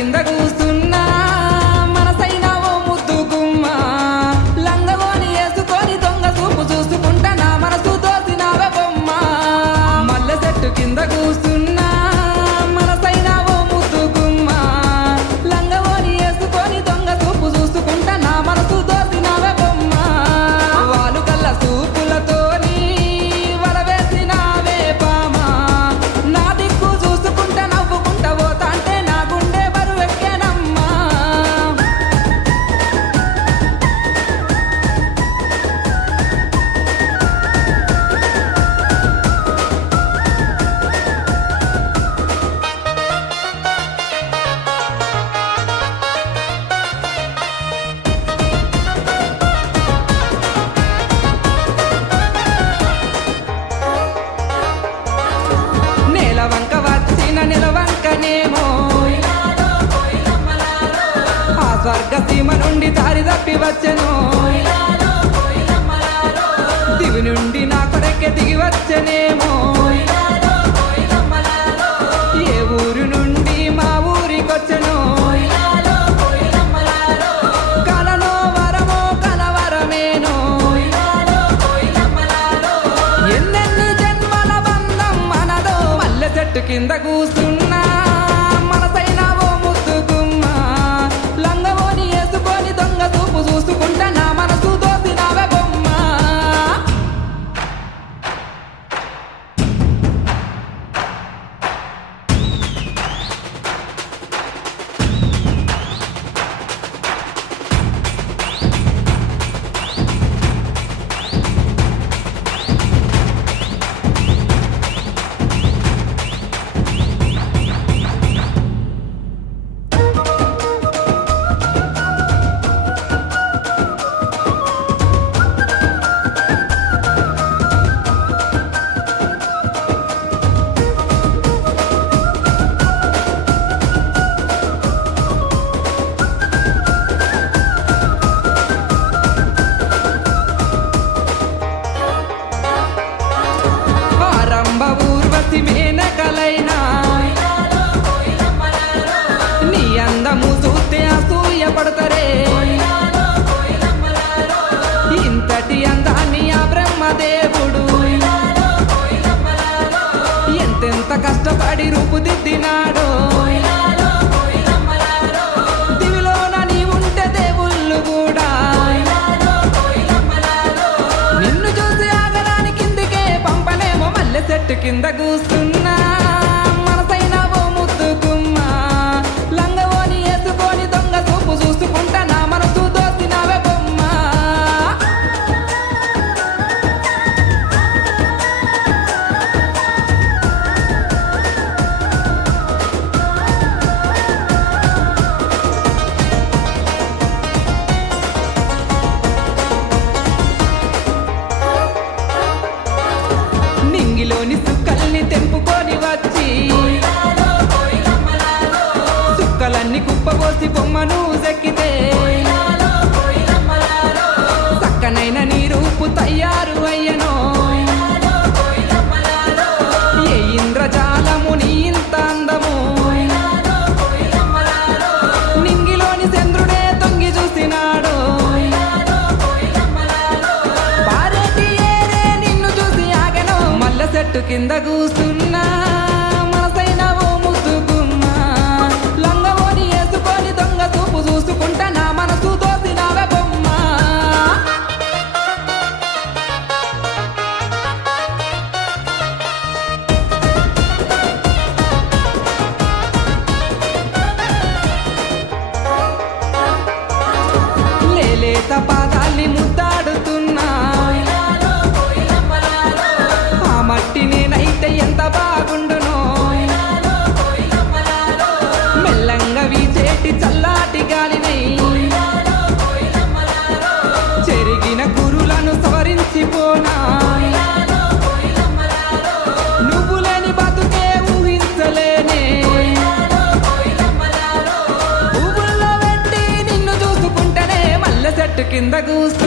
కింద కూస్తున్నా మనసైన ఓ ముద్దు గుమ్మ లంగవోని వేసుకొని దొంగ చూపు చూసుకుంటా నా మనసు దోసినావే బొమ్మ మల్లె చెట్టు కింద కూస్తున్నా మనసైన ఓ ముద్దు గుమ్మ లంగవోని వేసుకొని దొంగ చూపు చూసుకుంటా నా మనసు దోసినావే బొమ్మ వాలు కళ్ళ చూపులతోని వలవేసినావే బామ నా దిక్కు చూసుకుంటా నవ్వుకుంటా పోతాంటే నా గుండె బరువెక్కేనమ్మా నేల వంక వచ్చిన నిలవంకనేమో ఆ స్వర్గ సీమ నుండి దారి తప్పి వచ్చెను దివి నుండి నా కొరకే దిగి వచ్చెనేమో ఏ ఊరు నుండి మా ఊరికొచ్చెను కలలో వరమో కలవరమేనో ఎన్నెన్ని జన్మల బంధం మనదో మల్లె చెట్టు కింద కూస్తున్నా మనసైన ఓ ముద్దు గుమ్మ లంగవోని వేసుకొని దొంగ చూపు చూసుకుంటా నా మనసు దోసినావే బొమ్మ ఆరంభ ఊర్వశి మేనకలైనా నీ అందము చూస్తే అసూయ పడతరే ఇంతటి అందాన్ని ఆ బ్రహ్మదేవుడు ఎంతెంత కష్టపడి రూపుదిద్దినాడో దివిలోన నీ ఉంటే దేవుళ్ళు కూడా నిన్ను చూసి ఆగరాని కిందికే పంపనేమో మల్లె చెట్టు కింద కూస్తున్నా మనసైన ఓ ముద్దు గుమ్మ లంగవోని వేసుకొని దొంగ చూపు చూసుకుంటా నా మనసు దోసినావే బొమ్మ నింగిలోని సుక్కల్ని తెంపుకొని వచ్చి సుక్కలన్నీ కుప్పబోసి బొమ్మను చెక్కితే చక్కనైన నీ రూపు తయారు అయ్యనో ఏ ఇంద్రజాలము నీ ఇంత అందము నింగిలోని చంద్రుడే తొంగి చూసినాడో పారేటి ఏరే నిన్ను చూసి ఆగెనో మల్లె చెట్టు కింద కూస్తున్నా మనసైన ఓ ముద్దు గుమ్మ లంగవోని వేసుకొని దొంగ చూపు చూసుకుంటా నా మనసు దోసినావే బొమ్మ లేలేత పాదాల్ని ముద్దాడుతున్నా ఆ మట్టి నేనైతే ఎంత బాగుండునో మెల్లంగా వీచేటి చల్లాటి గాలినై చెరిగిన కురులను సవరించిపోనా నువ్వు లేని బతుకే ఊహించలేనే పువ్వుల్లో పెట్టి నిన్ను చూసుకుంటేనే మల్లె చెట్టు కింద కూసు